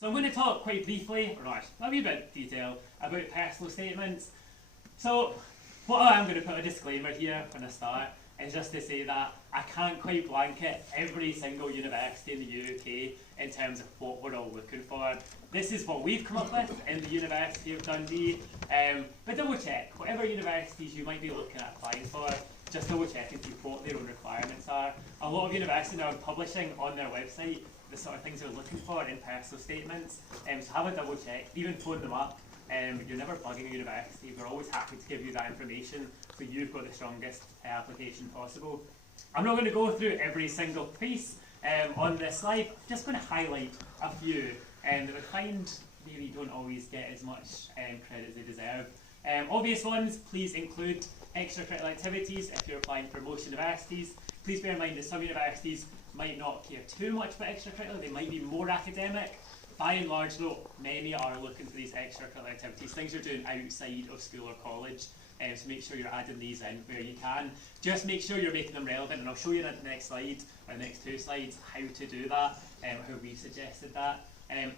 So I'm going to talk quite briefly, or not, a wee bit detail, about personal statements. So what I am going to put a disclaimer here when I start is just to say that I can't quite blanket every single university in the UK in terms of what we're all looking for. This is what we've come up with in the University of Dundee, but double check, whatever universities you might be looking at applying for, just double check and see what their own requirements are. A lot of universities are publishing on their website the sort of things they're looking for in personal statements, so have a double check, even phone them up. You're never bugging a university, we're always happy to give you that information so you've got the strongest application possible. I'm not going to go through every single piece on this slide, I'm just going to highlight a few that I find maybe don't always get as much credit as they deserve. Obvious ones, please include extracurricular activities if you're applying for most universities. Please bear in mind that some universities might not care too much about extracurricular, they might be more academic. By and large though, many are looking for these extracurricular activities, things you're doing outside of school or college, so make sure you're adding these in where you can. Just make sure you're making them relevant, and I'll show you in the next slide, or the next two slides, how to do that, how we've suggested that.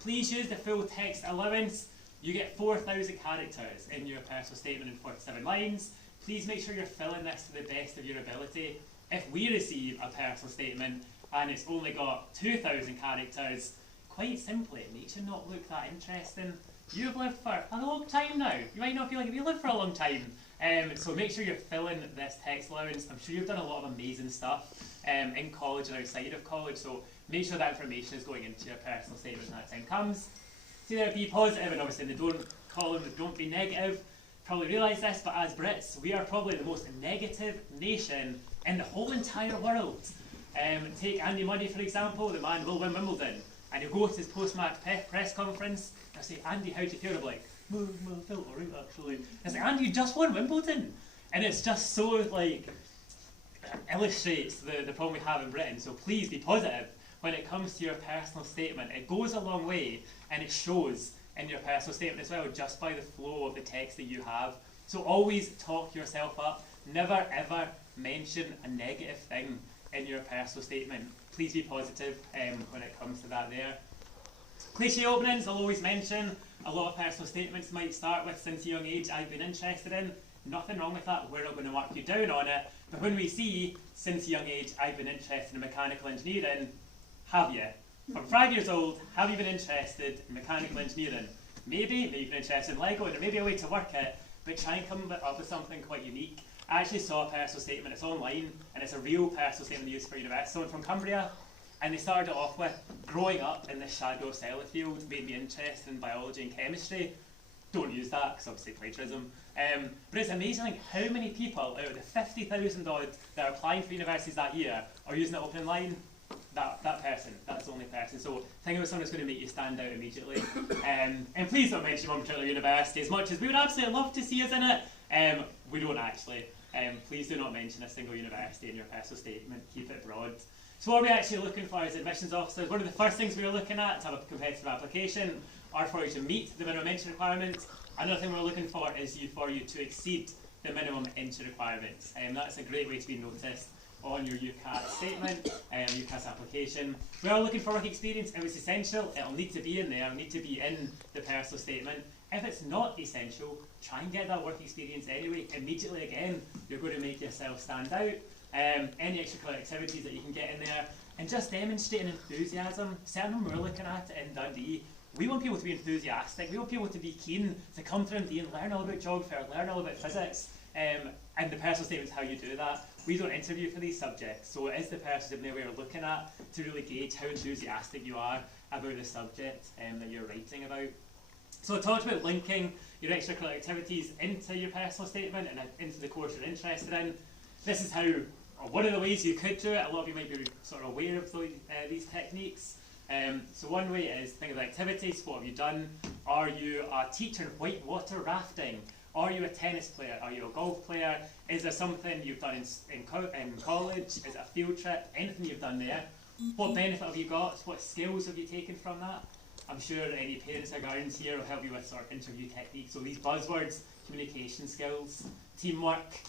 Please use the full text allowance. You get 4,000 characters in your personal statement in 47 lines. Please make sure you're filling this to the best of your ability. If we receive a personal statement and it's only got 2,000 characters, quite simply, it makes you not look that interesting. You've lived for a long time now. You might not feel like you lived for a long time. So make sure you're filling this text allowance. I'm sure you've done a lot of amazing stuff in college and outside of college, so make sure that information is going into your personal statement when that time comes. See there, be positive, and obviously in the don't column, don't be negative. Probably realise this, but as Brits, we are probably the most negative nation in the whole entire world. Take Andy Murray for example, the man will win Wimbledon, and he'll go to his post-match press conference and I'll say, Andy, how do you feel? I'm like, well, I felt alright actually. It's like, Andy, you just won Wimbledon! And it's just so, like, illustrates the problem we have in Britain. So please be positive when it comes to your personal statement. It goes a long way, and it shows in your personal statement as well, just by the flow of the text that you have. So always talk yourself up. Never ever mention a negative thing in your personal statement. Please be positive when it comes to that there. Cliche openings, I'll always mention. A lot of personal statements might start with, since a young age I've been interested in. Nothing wrong with that, we're not going to mark you down on it. But when we see, since a young age I've been interested in mechanical engineering, have you? From 5 years old, have you been interested in mechanical engineering? Maybe you've been interested in Lego, and there may be a way to work it, but try and come up with something quite unique. I actually saw a personal statement, it's online, and it's a real personal statement used for university. Someone from Cumbria, and they started it off with, growing up in the shadow solid field made me interested in biology and chemistry. Don't use that, because obviously plagiarism. But it's amazing how many people out of the 50,000 odd that are applying for universities that year are using the opening line. That person, that's the only person. So think of someone that's going to make you stand out immediately. And please don't mention one particular university. As much as we would absolutely love to see us in it, we don't actually. Please do not mention a single university in your personal statement. Keep it broad. So what are we actually looking for as admissions officers? One of the first things we are looking at to have a competitive application are for you to meet the minimum entry requirements. Another thing we're looking for is for you to exceed the minimum entry requirements. That's a great way to be noticed on your UCAS statement, UCAS application. We are looking for work experience. If it's essential, it'll need to be in there, it'll need to be in the personal statement. If it's not essential, try and get that work experience anyway. Immediately again, you're going to make yourself stand out. Any extracurricular activities that you can get in there, and just demonstrating enthusiasm. Certainly when we're looking at it in Dundee, we want people to be enthusiastic, we want people to be keen to come to Dundee and learn all about geography, learn all about physics, and the personal statement is how you do that. We don't interview for these subjects, so it is the personal statement we're looking at to really gauge how enthusiastic you are about the subject that you're writing about. So I talked about linking your extracurricular activities into your personal statement and into the course you're interested in. This is how, or one of the ways you could do it. A lot of you might be sort of aware of these techniques. So one way is think of the activities. What have you done? Are you a teacher in whitewater rafting? Are you a tennis player? Are you a golf player? Is there something you've done in college? Is it a field trip? Anything you've done there? What benefit have you got? What skills have you taken from that? I'm sure any parents or guardians here will help you with sort of interview techniques. So these buzzwords, communication skills, teamwork,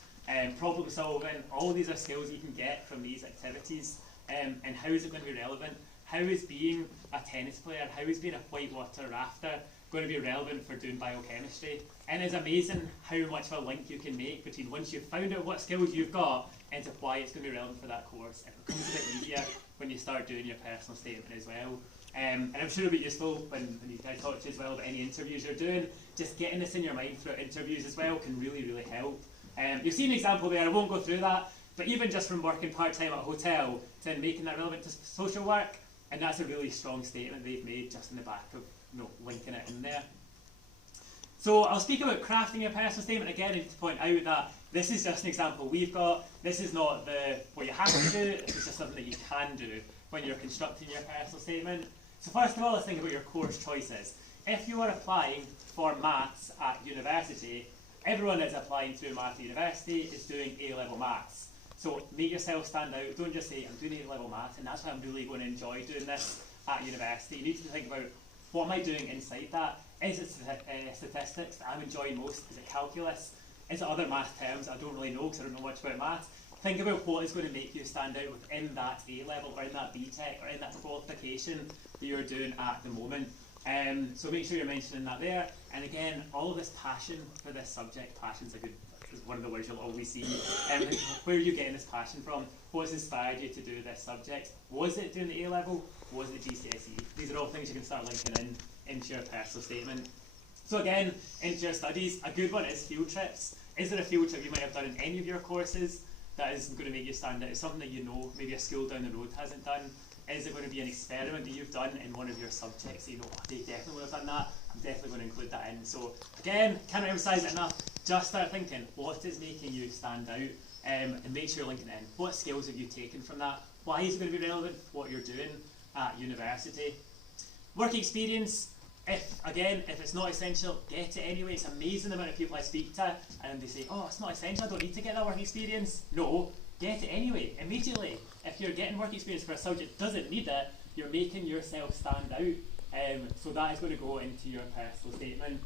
problem solving, all these are skills you can get from these activities. And how is it going to be relevant? how is being a tennis player, how is being a whitewater rafter going to be relevant for doing biochemistry? And it's amazing how much of a link you can make between once you've found out what skills you've got into why it's going to be relevant for that course. It becomes a bit easier when you start doing your personal statement as well. And I'm sure it'll be useful when you guys talk to you as well about any interviews you're doing. Just getting this in your mind throughout interviews as well can really, really help. You'll see an example there, I won't go through that, but even just from working part-time at a hotel to then making that relevant to social work, and that's a really strong statement they've made just in the back of linking it in there. So I'll speak about crafting your personal statement. Again, I need to point out that this is just an example we've got. This is not what you have to do, this is just something that you can do when you're constructing your personal statement. So first of all, let's think about your course choices. If you are applying for maths at university, everyone that's applying to maths at university is doing A-level maths. So make yourself stand out. Don't just say, I'm doing A-level maths and that's why I'm really going to enjoy doing this at university. You need to think about, what am I doing inside that? Is it statistics that I'm enjoying most? Is it calculus? Is it other math terms I don't really know because I don't know much about maths? Think about what is going to make you stand out within that A-level or in that BTEC or in that qualification that you're doing at the moment. So make sure you're mentioning that there. And again, all of this passion for this subject, passion's is one of the words you'll always see. Where are you getting this passion from? What's inspired you to do this subject? Was it doing the A-level? Was it GCSE? These are all things you can start linking into your personal statement. So again, into your studies, a good one is field trips. Is there a field trip you might have done in any of your courses that is going to make you stand out? It's something that you know maybe a school down the road hasn't done. Is it going to be an experiment that you've done in one of your subjects? You know, they definitely would have done that. I'm definitely going to include that in. So again, can't emphasise it enough. Just start thinking, what is making you stand out? And make sure you're linking it in. What skills have you taken from that? Why is it going to be relevant for what you're doing at university? Work experience. If it's not essential, get it anyway. It's amazing the amount of people I speak to and they say, oh, it's not essential, I don't need to get that work experience. No, get it anyway, immediately. If you're getting work experience for a subject that doesn't need it, you're making yourself stand out. So that is going to go into your personal statement.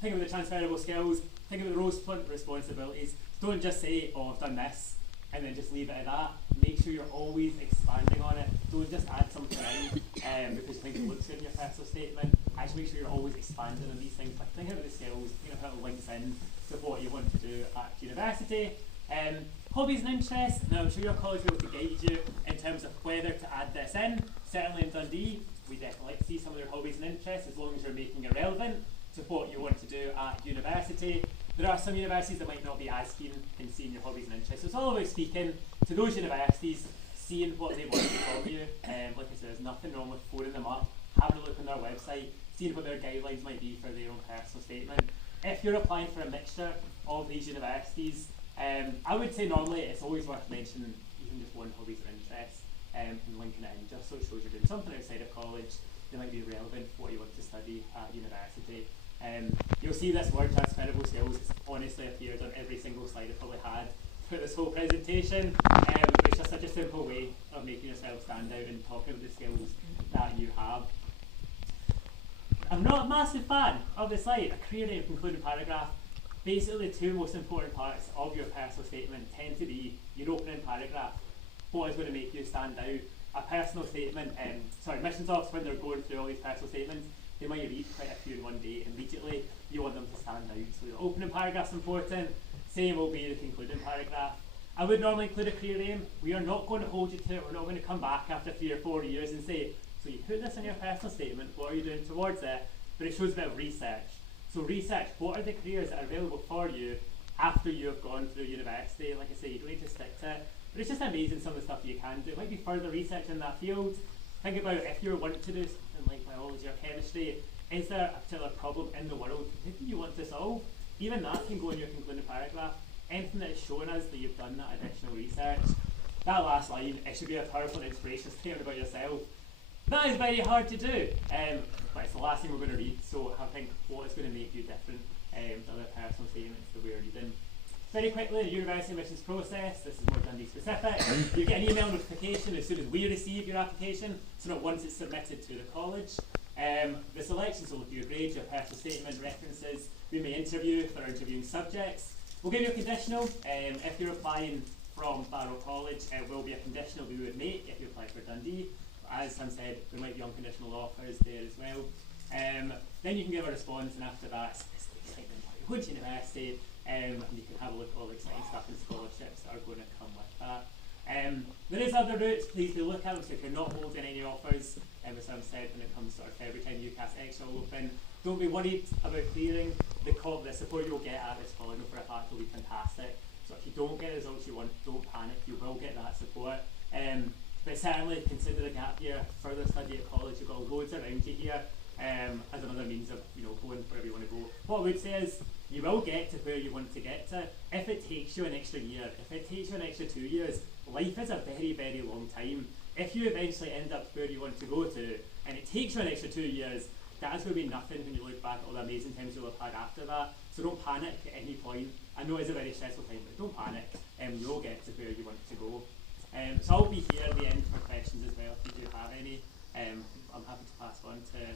Think about the transferable skills, think about the roles and responsibilities. Don't just say, oh, I've done this, and then just leave it at that. Make sure you're always expanding on it. Don't just add something in because you think it looks good in your personal statement. Actually make sure you're always expanding on these things. But think about the skills, think about how it links in to what you want to do at university. Hobbies and interests. Now I'm sure your college will be able to guide you in terms of whether to add this in. Certainly in Dundee, we definitely like to see some of your hobbies and interests as long as you're making it relevant to what you want to do at university. There are some universities that might not be as keen in seeing your hobbies and interests. So it's all about speaking to those universities, seeing what they want from you. Like I said, there's nothing wrong with phoning them up, having a look on their website, seeing what their guidelines might be for their own personal statement. If you're applying for a mixture of these universities, I would say normally it's always worth mentioning even just one hobbies or interest and linking it in just so it shows you're doing something outside of college that might be relevant for what you want to study at university. You'll see this word transferable skills. It's honestly appeared on every single slide I've probably had for this whole presentation. It's just such a simple way of making yourself stand out and talking about the skills that you have. I'm not a massive fan of the slide, a career name concluding paragraph. Basically, the two most important parts of your personal statement tend to be your opening paragraph. What is going to make you stand out? A personal statement, admissions officers, when they're going through all these personal statements, they might read quite a few in one day. Immediately, you want them to stand out. So the opening paragraph's important. Same will be the concluding paragraph. I would normally include a career aim. We are not going to hold you to it. We're not going to come back after 3 or 4 years and say, so you put this in your personal statement, what are you doing towards it? But it shows a bit of research. So research, what are the careers that are available for you after you have gone through university? Like I say, you don't need to stick to it. But it's just amazing some of the stuff you can do. It might be further research in that field. Think about if you want to do something like biology or chemistry, is there a particular problem in the world that you want to solve? Even that can go in your concluding paragraph. Anything that is showing us that you've done that additional research. That last line, it should be a powerful and inspirational statement about yourself. That is very hard to do, but it's the last thing we're going to read, so I think what is going to make you different to other personal statements that we're reading. Very quickly, the university admissions process. This is more Dundee specific. You get an email notification as soon as we receive your application, so not once it's submitted to the college. The selections will look at your grades, your personal statement, references. We may interview for our interviewing subjects. We'll give you a conditional. If you're applying from Barrow College. It will be a conditional we would make if you apply for Dundee. As Sam said, there might be unconditional offers there as well. Then you can give a response, and after that, it's the excitement part. You go to university, and you can have a look at all the exciting stuff and scholarships that are going to come with that. There is other routes, please do look at them. So if you're not holding any offers, as Sam said, when it comes to every time UCAS Extra will open, don't be worried about clearing. The support you'll get at this college for a fact will be fantastic. So if you don't get the results you want, don't panic, you will get that support. But certainly consider the gap year, further study at college. You've got loads around you here as another means of going wherever you want to go. What I would say is you will get to where you want to get to. If it takes you an extra year, if it takes you an extra 2 years, life is a very, very long time. If you eventually end up where you want to go to, and it takes you an extra 2 years, that's going to be nothing when you look back at all the amazing times you'll have had after that. So don't panic at any point. I know it's a very stressful time, but don't panic. You'll get to where you want to go. So I'll be here at the end for questions as well if you do have any. I'm happy to pass on to